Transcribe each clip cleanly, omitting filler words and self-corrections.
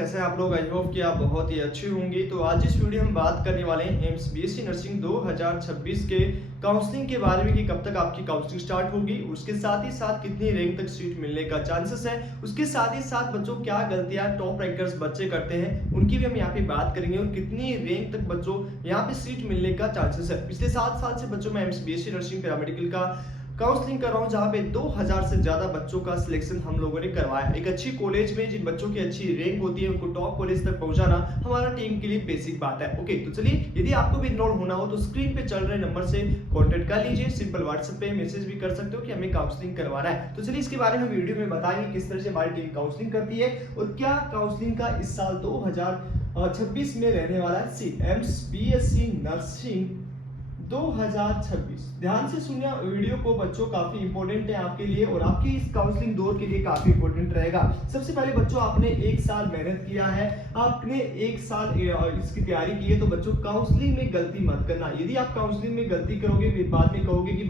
कैसे हैं आप लोग। आई होप कि आप बहुत ही अच्छे होंगे। तो आज इस वीडियो में हम बात करने वाले हैं एम्स बीएससी नर्सिंग 2026 के काउंसलिंग के बारे में कि कब तक आपकी काउंसलिंग स्टार्ट होगी, उसके साथ ही साथ कितनी रैंक तक सीट मिलने का चांसेस है, उसके साथ ही साथ बच्चों क्या गलतियां टॉप रैंकर्स बच्चे करते हैं उनकी भी हम यहाँ पे बात करेंगे और कितनी रैंक तक बच्चों यहाँ पे सीट मिलने का चांसेस है। पिछले 7 साल से बच्चों में एम्स बीएससी नर्सिंग पैरामेडिकल का काउंसलिंग कर रहा हूं, जहां पे 2000 से ज्यादा बच्चों का सिलेक्शन हम लोगों ने करवाया। एक अच्छी कॉलेज में जिन बच्चों की अच्छी रैंक होती है उनको टॉप कॉलेज तक पहुंचाना हमारा टीम के लिए बेसिक बात है। ओके, तो चलिए, यदि आपको भी इनरोल होना हो तो स्क्रीन पे चल रहे नंबर से कांटेक्ट कर लीजिए। सिंपल व्हाट्सएप पे मैसेज भी कर सकते हो कि हमें काउंसलिंग करवाना है। तो चलिए, इसके बारे में वीडियो में बताएंगे किस तरह से हमारी टीम काउंसलिंग करती है और क्या काउंसलिंग का इस साल 2026 में रहने वाला है। AIIMS BSc nursing 2026। ध्यान से सुनिए वीडियो को बच्चों, काफी इंपॉर्टेंट है आपके लिए और आपकी इस काउंसलिंग दौर के लिए काफी इंपॉर्टेंट रहेगा। सबसे पहले बच्चों, आपने 1 साल मेहनत किया है, आपने 1 साल इसकी तैयारी की है, तो बच्चों काउंसलिंग में गलती मत करना। यदि आप काउंसलिंग में गलती करोगे फिर बाद में कहोगे कि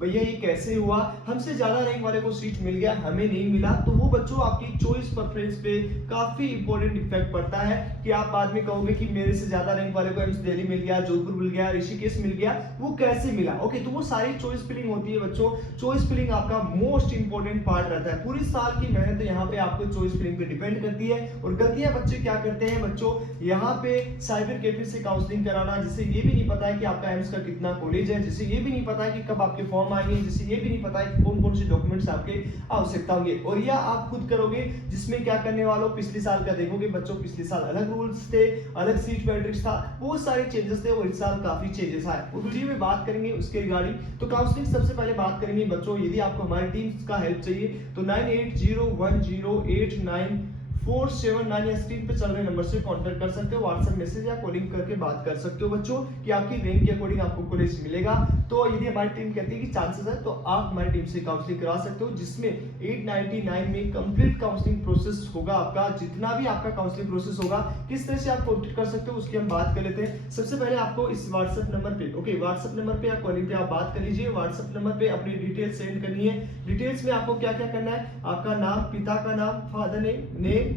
भैया ये कैसे हुआ, हमसे ज्यादा रैंक वाले को सीट मिल गया, हमें नहीं मिला, तो वो बच्चों आपकी चॉइस प्रेफरेंस पे काफी इंपॉर्टेंट इफेक्ट पड़ता है कि आप बाद में कहोगे कि मेरे से ज्यादा रैंक वाले को एम्स दिल्ली मिल गया, जोधपुर मिल गया, ऋषिकेश मिल गया, वो कैसे मिला। ओके, तो वो सारी चॉइस फिलिंग होती है बच्चों। चॉइस फिलिंग आपका मोस्ट इंपॉर्टेंट पार्ट रहता है। पूरी साल की मेहनत यहाँ पे आपको चॉइस फिलिंग पे डिपेंड करती है। और गलतियां बच्चे क्या करते हैं बच्चों, यहाँ पे साइबर कैफे से काउंसलिंग कराना, जिसे ये भी नहीं पता है कि आपका एम्स का कितना कॉलेज है, जिसे ये भी नहीं पता है कि कब आपके फॉर्म आएंगे, जिसे ये भी नहीं पता है कि कौन कौन से डॉक्यूमेंट्स आपके आवश्यकता होंगे। और यह आप खुद करोगे, जिसमें क्या करने वालों, पिछले साल का देखोगे बच्चों, पिछले साल अलग रूल्स थे, अलग सीट मैट्रिक्स था, बहुत सारे चेंजेस थे और इस साल काफी चेंजेस आए। वो वीडियो में बात करेंगे उसके रिगार्डिंग। तो काउंसलिंग सबसे पहले बात करेंगे बच्चों, यदि आपको हमारी टीम का हेल्प चाहिए तो 9801089479 या स्क्रीन पे चल रहे नंबर से कांटेक्ट कर सकते हो। व्हाट्सएप मैसेज या कॉलिंग करके बात कर सकते हो बच्चों कि आपकी रैंक के अकॉर्डिंग आपको कॉलेज मिलेगा। तो यदि हमारी टीम कहती है कि चांसेस है तो आप हमारी टीम से काउंसलिंग करा सकते हो, जिसमें 899 में कंप्लीट काउंसलिंग प्रोसेस होगा आपका। जितना भी आपका काउंसलिंग प्रोसेस होगा, किस तरह से आप कांटेक्ट कर सकते हो उसकी हम बात कर लेते हैं। सबसे पहले आपको इस व्हाट्सएप नंबर पे, ओके, व्हाट्सएप नंबर पे या कॉलिंग पे आप बात कर लीजिए। व्हाट्सएप नंबर पे अपनी डिटेल्स सेंड करनी है। डिटेल्स में आपको क्या क्या करना है, आपका नाम, पिता का नाम, फादर नेम,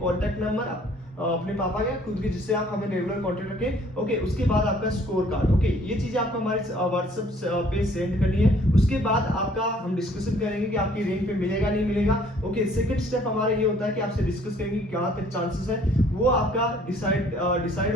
कॉन्टैक्ट नंबर अपने पापा का, खुद की, जिससे आप हमें रेगुलर कांटेक्ट रखें। ओके, उसके बाद आपका स्कोर कार्ड। ओके, ये चीजें आपको हमारे व्हाट्सएप पे सेंड करनी है। उसके बाद आपका हम डिस्कशन करेंगे कि आपकी रैंक पे मिलेगा नहीं मिलेगा। ओके, सेकंड स्टेप हमारा ये होता है कि आपसे डिस्कस करेंगे क्या तक चांसेस है, वो आपका डिसाइड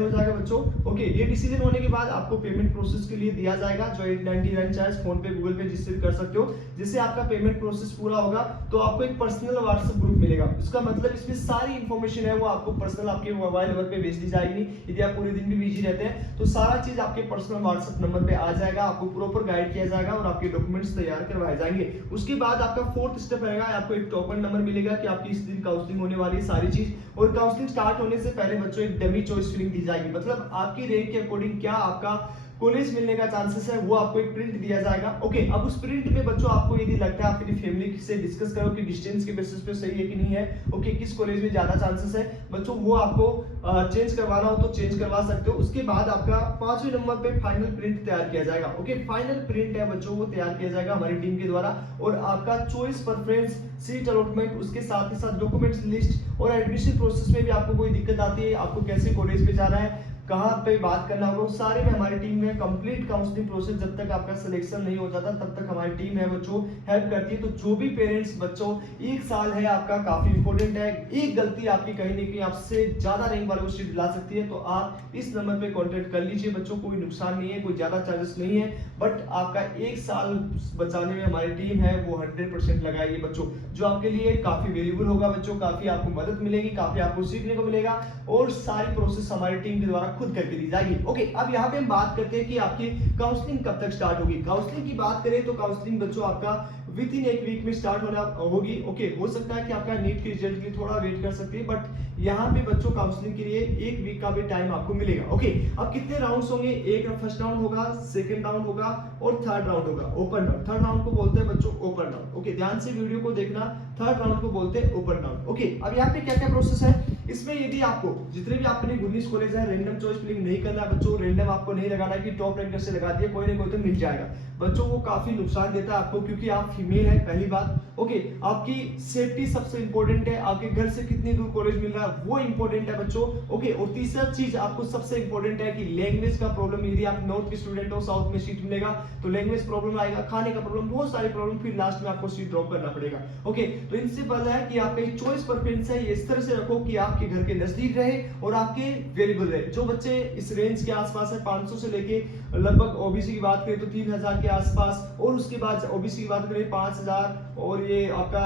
हो जाएगा बच्चों। ओके, ये डिसीजन होने के बाद आपको पेमेंट प्रोसेस के लिए दिया जाएगा जो 899 चार्ज फोन पे, गूगल पे, जिससे भी कर सकते हो। जिससे आपका पेमेंट प्रोसेस पूरा होगा तो आपको एक पर्सनल व्हाट्सएप ग्रुप मिलेगा। इसका मतलब इसमें सारी इंफॉर्मेशन है वो आपको पर्सनल आपके मोबाइल नंबर पे भेज दी जाएगी। यदि आप पूरे दिन भी बिजी रहते हैं तो सारा चीज आपके पर्सनल व्हाट्सएप नंबर पे आ जाएगा, आपको प्रॉपर गाइड किया जाएगा और आपके डॉक्यूमेंट्स तैयार करवाए जाएंगे। उसके बाद आपका फोर्थ स्टेप रहेगा, आपको एक टोकन नंबर मिलेगा कि आपकी इस दिन काउंसलिंग होने वाली है, सारी चीज। और काउंसलिंग स्टार्ट होने से पहले बच्चों एक डमी चॉइस फिलिंग दी जाएगी, मतलब आपकी रैंक के अकॉर्डिंग क्या आपका कॉलेज मिलने का चांसेस है, वो आपको एक प्रिंट दिया जाएगा। ओके, अब उस प्रिंट में बच्चों आपको यदि लगता है आप अपनी फैमिली से डिस्कस करो कि डिस्टेंस के बेसिस पे सही है कि नहीं है, ओके, किस कॉलेज में ज्यादा चांसेस है बच्चों, वो आपको चेंज करवाना हो तो चेंज करवा सकते हो। उसके बाद आपका 5वें नंबर पे फाइनल प्रिंट तैयार किया जाएगा। ओके, फाइनल प्रिंट है बच्चों, वो तैयार किया जाएगा हमारी टीम के द्वारा। और आपका चॉइस प्रेफरेंस, सीट अलॉटमेंट, उसके साथ ही साथ डॉक्यूमेंट्स लिस्ट और एडमिशन प्रोसेस में भी आपको कोई दिक्कत आती है, आपको कैसे कॉलेज में जाना है, कहां पे बात करना होगा, सारे में हमारी टीम में कंप्लीट काउंसलिंग प्रोसेस, जब तक आपका सिलेक्शन नहीं हो जाता तब तक हमारी टीम है बच्चों हेल्प करती है। तो जो भी पेरेंट्स बच्चों, 1 साल है आपका, काफी इंपॉर्टेंट है। एक गलती आपकी कहीं ना कहीं आपसे ज्यादा रैंक वाले को सीट दिला सकती है, तो आप इस नंबर पे कांटेक्ट कर लीजिए बच्चों। कोई नुकसान नहीं है, कोई ज्यादा चार्जेस नहीं है, बट आपका 1 साल बचाने में हमारी टीम है वो 100% लगाएगी बच्चों, जो आपके लिए काफी वैल्यूबल होगा बच्चों। काफी आपको मदद मिलेगी, काफी आपको सीखने को मिलेगा और सारी प्रोसेस हमारी टीम के द्वारा खुद करके दी जाएगी। ओके, अब यहाँ पे हम बात करते हैं कि आपकी काउंसलिंग कब तक स्टार्ट होगी। काउंसलिंग की बात करें तो काउंसलिंग बच्चों आपका विद इन 1 वीक में स्टार्ट होना होगी। ओके, हो सकता है कि आपका नीट के रिजल्ट के लिए थोड़ा वेट कर सकते हैं, बट यहाँ पे बच्चों काउंसलिंग के लिए 1 वीक का भी टाइम आपको मिलेगा। ओके, अब कितने राउंड्स होंगे, एक फर्स्ट राउंड होगा, सेकंड राउंड होगा और थर्ड राउंड होगा, ओपन राउंड। थर्ड राउंड को बोलते हैं बच्चों ओपन राउंड। ओके, ध्यान से वीडियो को देखना, थर्ड राउंड को बोलते हैं ओपन राउंड। ओके, अब यहाँ पे क्या क्या प्रोसेस है, इसमें यदि आपको जितने भी आपने 19 कॉलेज है रैंडम चॉइस फिलिंग नहीं करना है बच्चों, रैंडम आपको नहीं लगाना कि टॉप रैंकर से लगा दिया, कोई ना कोई तो मिल जाएगा बच्चों। वो काफी नुकसान देता है आपको, क्योंकि आप फीमेल है पहली बात। ओके, आपकी सेफ्टी सबसे इंपॉर्टेंट है, आपके घर से कितनी दूर कॉलेज मिल रहा है वो इंपॉर्टेंट है बच्चों। ओके, और तीसरा चीज आपको सबसे इंपॉर्टेंट है कि लैंग्वेज का प्रॉब्लम, यदि आप नॉर्थ के स्टूडेंट हो साउथ में सीट मिलेगा तो लैंग्वेज प्रॉब्लम आएगा, खाने का प्रॉब्लम, बहुत सारी प्रॉब्लम, फिर लास्ट में आपको सीट ड्रॉप करना पड़ेगा। ओके, तो इनसे पता है कि आपका चॉइस प्रेफरेंस है इस तरह से रखो कि आपके घर के नजदीक रहे और आपके वेरिएबल रहे। जो बच्चे इस रेंज के आसपास है 500 से लेके लगभग ओबीसी की बात करें तो 3000 के आसपास, और उसके बाद ओबीसी की बात करें 5000, और ये आपका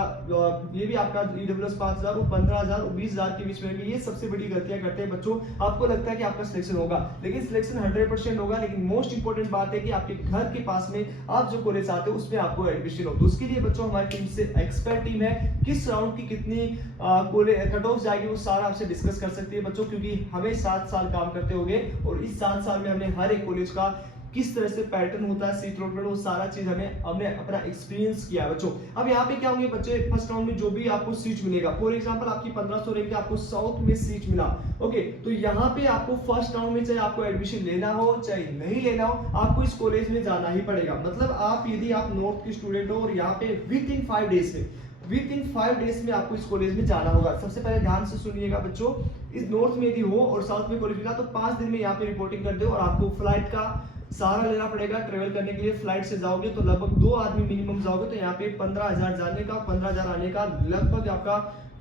ये भी आपका ईडब्ल्यूएस 5000 और 15000 और 20000 के बीच में, ये सबसे बड़ी गलतियां करते हैं बच्चों। आपको लगता है कि आपका सिलेक्शन होगा, लेकिन सिलेक्शन 100% होगा, लेकिन मोस्ट इंपोर्टेंट बात है कि आपके घर के पास में आप जो कॉलेज आते हो उसमें आपको एडमिशन हो। तो उसके लिए बच्चों हमारी टीम से एक्सपर्ट टीम है, किस राउंड की कितनी कट ऑफ जाएगी वो सारा आपसे डिस्कस कर सकती है बच्चों, क्योंकि हमें 7 साल काम करते होंगे और इस 7 साल में हमने हर एक कॉलेज का किस तरह से पैटर्न होता है, सीट रोटेट, वो सारा चीज हमने अपना एक्सपीरियंस किया है बच्चों। अब यहाँ पे क्या होंगे बच्चे, फर्स्ट राउंड में जो भी आपको सीट मिलेगा, फॉर एग्जांपल आपकी 1500 रैंक आपको साउथ में सीट मिला। ओके, तो यहाँ पे आपको फर्स्ट राउंड में चाहे आपको एडमिशन लेना हो चाहे नहीं लेना हो, आपको इस कॉलेज में जाना ही पड़ेगा। मतलब आप यदि आप नॉर्थ के स्टूडेंट हो और यहाँ पे विद इन 5 डेज में आपको इस कॉलेज में जाना होगा। सबसे पहले ध्यान से सुनिएगा बच्चों, इस नॉर्थ में यदि हो और साउथ में कॉलेज मिला तो 5 दिन में यहाँ पे रिपोर्टिंग कर दो और आपको फ्लाइट का सहारा लेना पड़ेगा। ट्रेवल करने के लिए फ्लाइट से जाओगे तो लगभग 2 आदमी मिनिमम जाओगे, तो यहाँ पे 15,000 जाने का 15,000 आने का लगभग आपका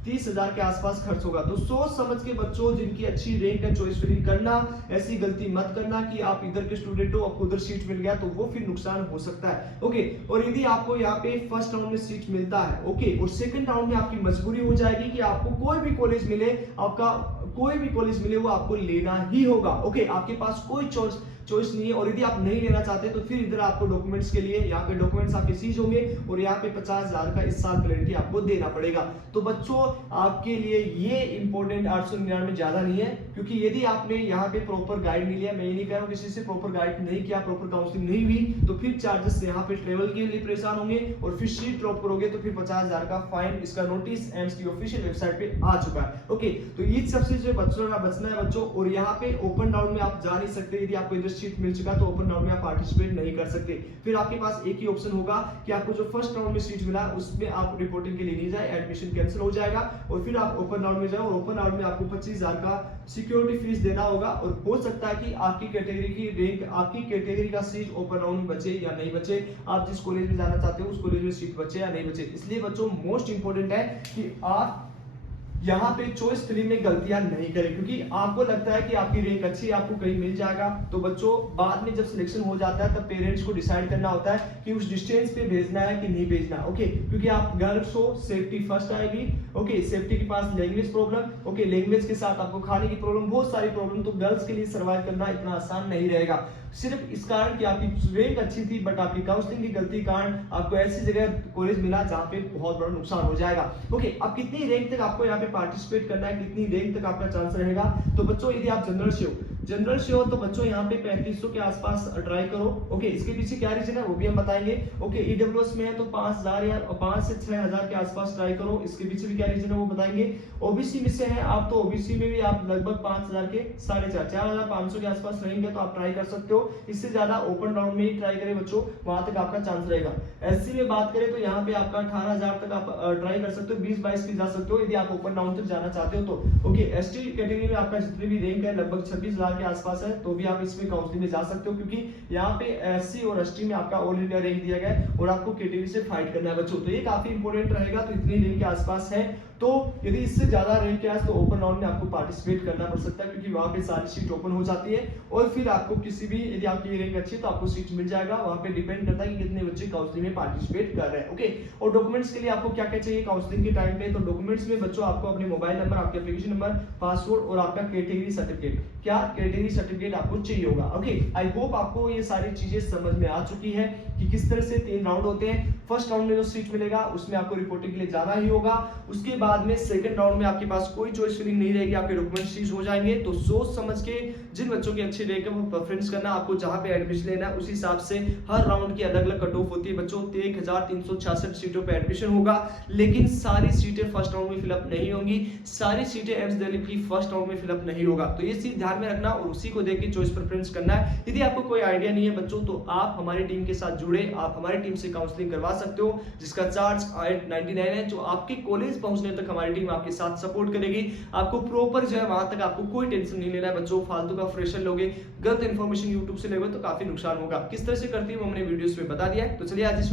30,000 के आसपास खर्च होगा। तो सोच समझ के बच्चों, जिनकी अच्छी रैंक है, चॉइस फिलिंग करना, ऐसी गलती मत करना कि आप इधर के स्टूडेंट हो आपको उधर सीट मिल गया तो वो फिर नुकसान हो सकता है। ओके, और यदि आपको यहाँ पे फर्स्ट राउंड में सीट मिलता है, ओके, और सेकंड राउंड में आपकी मजबूरी हो जाएगी कि आपको कोई भी कॉलेज मिले, आपका कोई भी कॉलेज मिले वो आपको लेना ही होगा। ओके, आपके पास कोई चॉइस नहीं है, और यदि आप नहीं लेना चाहते तो फिर इधर आपको डॉक्यूमेंट्स के लिए यहाँ पे डॉक्यूमेंट्स आपके सीज होंगे और यहाँ पे 50,000 का इस साल पेनल्टी आपको देना पड़ेगा। तो बच्चों आपके लिए ये इंपॉर्टेंट 899 ज्यादा नहीं है, क्योंकि यदि आपने यहाँ पे प्रॉपर गाइड नहीं लिया, मैं ये नहीं कह रहा हूँ किसी से प्रॉपर गाइड नहीं किया, प्रॉपर काउंसलिंग नहीं हुई, तो फिर चार्जेस यहाँ पे ट्रेवल के लिए परेशान होंगे और फिर सीट ड्रॉप करोगे तो फिर 50,000 का फाइन, इसका नोटिस एम्स की ऑफिशियल वेबसाइट पे आ चुका है। ओके, तो ये सबसे जो बचना है बच्चों, और यहाँ पे ओपन राउंड में आप जा नहीं सकते, यदि आपको इधर सीट मिल चुका तो ओपन राउंड में आप पार्टिसिपेट नहीं कर सकते। फिर आपके पास एक ही ऑप्शन होगा कि आपको जो फर्स्ट राउंड में सीट मिला उसमें आप रिपोर्टिंग के लिए नहीं जाए, एडमिशन कैंसिल हो जाएगा और फिर आप ओपन राउंड में जाओ, और ओपन राउंड में आपको 25,000 का सिक्योरिटी फीस देना होगा। और हो सकता है कि आपकी कैटेगरी की रैंक, आपकी कैटेगरी का सीट ओपन राउंड में बचे या नहीं बचे, आप जिस कॉलेज में जाना चाहते हो उस कॉलेज में सीट बचे या नहीं बचे। इसलिए बच्चों मोस्ट इंपोर्टेंट है कि आप यहाँ पे चॉइस फिलिंग में गलतियां नहीं करें, क्योंकि आपको लगता है कि आपकी रैंक अच्छी है, आपको कहीं मिल जाएगा, तो बच्चों बाद में जब सिलेक्शन हो जाता है तब पेरेंट्स को डिसाइड करना होता है कि उस डिस्टेंस पे भेजना है कि नहीं भेजना। ओके, क्योंकि आप गर्ल्स हो, सेफ्टी फर्स्ट आएगी। ओके, सेफ्टी के पास लैंग्वेज प्रॉब्लम, ओके, लैंग्वेज के साथ आपको खाने की प्रॉब्लम, बहुत सारी प्रॉब्लम, तो गर्ल्स के लिए सर्वाइव करना इतना आसान नहीं रहेगा। सिर्फ इस कारण कि आपकी रैंक अच्छी थी बट आपकी काउंसलिंग की गलती कारण आपको ऐसी जगह कॉलेज मिला जहां पे बहुत बड़ा नुकसान हो जाएगा। ओके, अब कितनी रैंक तक आपको यहाँ पे पार्टिसिपेट करना है, कितनी रैंक तक आपका चांस रहेगा, तो बच्चों यदि आप जनरल से हो तो बच्चों यहाँ पे 3500 के आसपास ट्राई करो। ओके, इसके पीछे क्या रीजन है वो भी हम बताएंगे। ओके, ईडब्ल्यूएस में है तो 5,000 या 5 से 6,000 के आसपास ट्राई करो, इसके पीछे भी क्या रीजन है वो बताएंगे। ओबीसी में से है आप तो ओबीसी में भी आप लगभग 5,000 के 4,500 के आसपास रहेंगे तो आप ट्राई कर सकते हो। इससे ज्यादा ओपन राउंड में ही ट्राई करें बच्चों, वहां तक आपका चांस रहेगा। एससी में बात करें तो यहाँ पे आपका 18,000 तक आप ट्राई कर सकते हो, 20-22 की जा सकते हो यदि आप ओपन राउंड तक जाना चाहते हो तो। ओके, एसटी कैटेगरी में आपका जितनी भी रैंक है लगभग 26,000 के आसपास है, तो भी आप इसमें काउंसलिंग में जा सकते हो, क्योंकि यहाँ पे एससी और एसटी में आपका ऑल इंडिया रैंक दिया गया है और आपको कैटेगरी से फाइट करना है बच्चों, तो ये काफी इंपॉर्टेंट रहेगा। तो इतनी रैंक के आसपास है, तो यदि इससे ज्यादा रैंक के आस तो ओपन राउंड में आपको पार्टिसिपेट करना पड़ सकता है, क्योंकि वहां पे सारी सीट ओपन हो जाती है और फिर आपको किसी भी, यदि आपकी रैंक अच्छी है तो आपको सीट मिल जाएगा। वहां पे डिपेंड करता है कि कितने बच्चे काउंसलिंग में पार्टिसिपेट कर रहे हैं। ओके, और डॉक्यूमेंट्स के लिए आपको क्या क्या चाहिए काउंसलिंग के टाइम पे, तो डॉक्यूमेंट्स में बच्चों आपको अपने मोबाइल नंबर, आपके एप्लीकेशन नंबर, पासवर्ड और आपका कैटेगरी सर्टिफिकेट, क्या कैटेगरी सर्टिफिकेट आपको चाहिए होगा। ओके, आई होप आपको ये सारी चीजें समझ में आ चुकी है कि किस तरह से 3 राउंड होते हैं। फर्स्ट राउंड में जो सीट मिलेगा उसमें आपको रिपोर्टिंग के लिए जाना ही होगा, उसके बाद में सेकंड राउंड में आपके पास कोई चॉइस फिलिंग नहीं रहेगी, आपके डॉक्यूमेंट सीज हो जाएंगे। तो सोच समझ के जिन बच्चों की अच्छी रैंक है वो प्रेफरेंस करना, आपको जहां पे एडमिशन लेना है उस हिसाब से हर राउंड की अलग अलग कट ऑफ होती है बच्चों। 1366 सीटों पे एडमिशन होगा, लेकिन सारी सीटें फर्स्ट राउंड में फिलअप नहीं होंगी, सारी सीटें एम्स दिल्ली की फर्स्ट राउंड में फिलअप नहीं होगा। तो ये चीज ध्यान में रखना और उसी को देख के चॉइस प्रेफरेंस करना है। यदि आपको कोई आइडिया नहीं है बच्चों तो आप हमारी टीम के साथ जुड़े, आप हमारी टीम से काउंसलिंग करवा सकते हो, जिसका चार्ज 899 है। जो आपके कॉलेज पहुंचने तक हमारी टीम आपके साथ सपोर्ट करेगी। आपको प्रॉपर जो है वहां तक आपको कोई टेंशन नहीं लेना है बच्चों। फालतू का फ्रेशर लोगे, गलत इंफॉर्मेशन यूट्यूब से लोगे तो काफी नुकसान होगा। किस तरह से करती है वो हमने वीडियोस में बता दिया है। तो चलिए आज इस